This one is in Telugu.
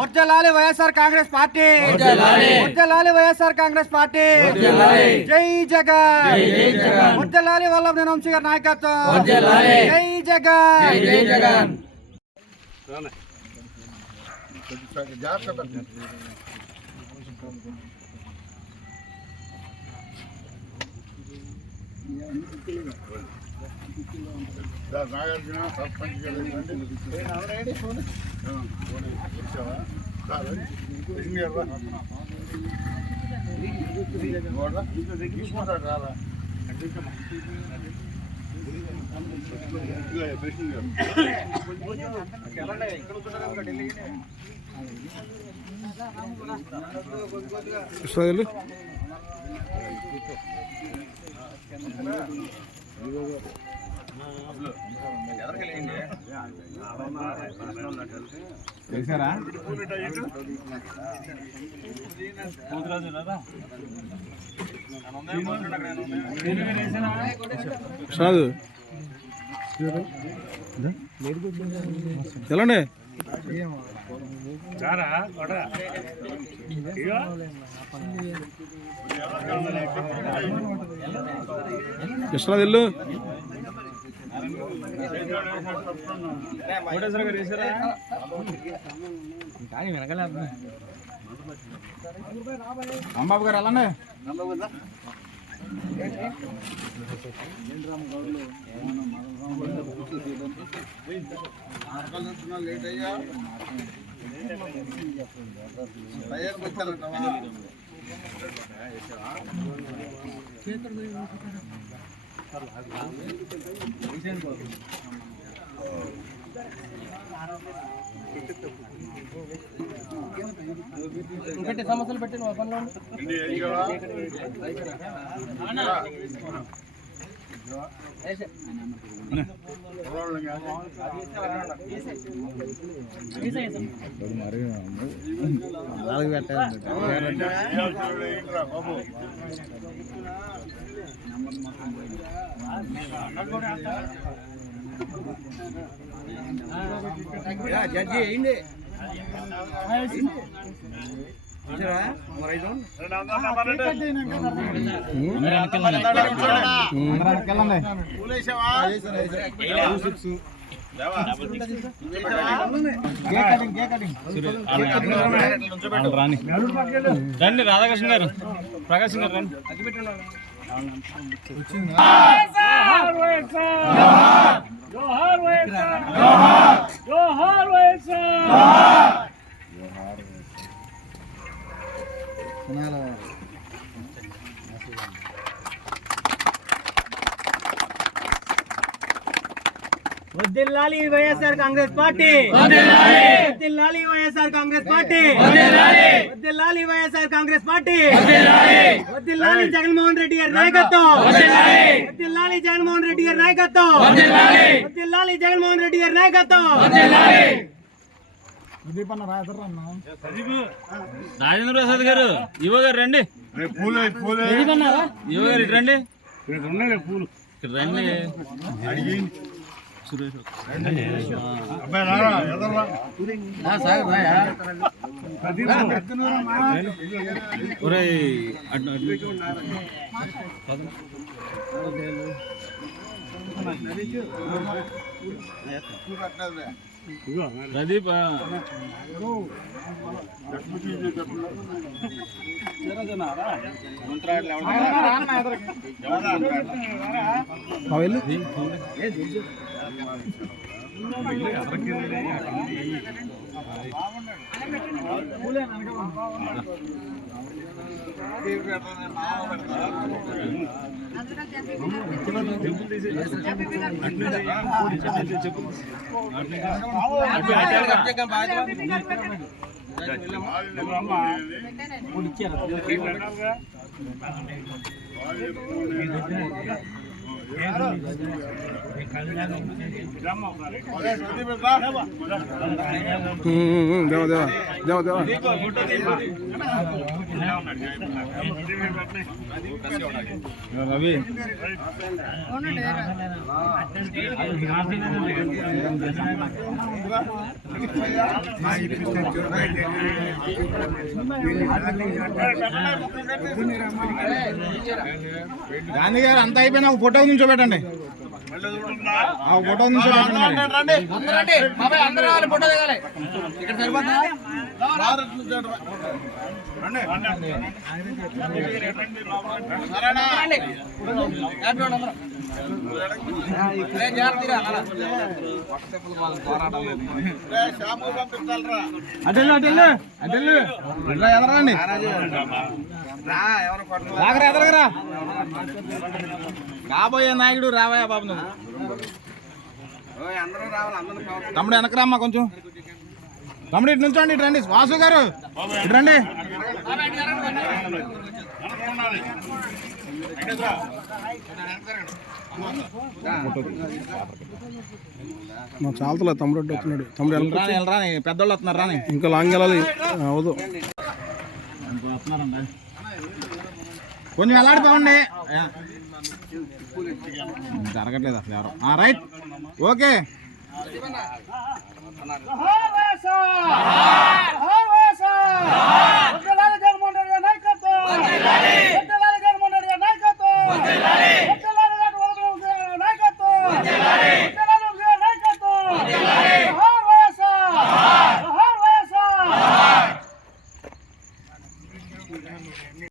వర్ధిల్లాలి వైఎస్ఆర్ కాంగ్రెస్ పార్టీ, వర్ధిల్లాలి వైఎస్ఆర్ కాంగ్రెస్ పార్టీ. జై జగన్, వర్ధిల్లాలి వల్లభనేని వంశీ గారి నాయకత్వం. జై జగన్. నాగార్జున సర్పంచ్ రాదా తెలిసారా ఎలాండి కృష్ణా ఇల్లు రాంబాబు గారు అలానే లేట్ అయ్యా సమస్యలు పెట్టి జడ్జి అయింది రండి రాధాకృష్ణ గారు, ప్రకాశం గారు రండి. జోహార్ వైఎస్ఆర్, జోహార్ వైఎస్ఆర్. వర్ధిల్లాలి వైఎస్ఆర్ కాంగ్రెస్ పార్టీ, వర్ధిల్లాలి వైఎస్ఆర్ కాంగ్రెస్ పార్టీ, వర్ధిల్లాలి వైఎస్ఆర్ కాంగ్రెస్ పార్టీ, వర్ధిల్లాలి జగన్మోహన్ రెడ్డి గారి నాయకత్వం, వర్ధిల్లాలి జగన్మోహన్ రెడ్డి గారి నాయకత్వం, వర్ధిల్లాలి జగన్మోహన్ రెడ్డి గారి నాయకత్వం. రాజేంద్ర ప్రసాద్ గారు, యువ గారు రండి, యువ గారు ఇటు రండి, పూలు రండి. సురేష్ ప్రదీప్ దేవా దేవా దేవా దేవా రవి గాంధీ గారు అంతా అయిపోయినా ఒక ఫోటో నుంచో పెట్టండి ఆ ఫోటో నుంచో పెట్టండి అటెల్లు అటెల్లు అటెల్లు ఎదరండి రాగరా ఎదరగరా రాబోయే నాయుడు రావయ్యా బాబు నువ్వు తమ్ముడు వెనకరామ్మా కొంచెం తమ్ముడు ఇటు నుంచోండి ఇటు రండి వాసు గారు ఇటు రండి చాలతలే తమ్ముడు వచ్చినాడు తమ్ముడు వెళ్ళరా పెద్దోళ్ళు వస్తున్నారు రాని ఇంకా లాంగ్ వెళ్ళాలి అవదు కొంచెం వెళ్ళాడిపోండి జరగట్లేదు అసలు ఎవరు రైట్ ఓకే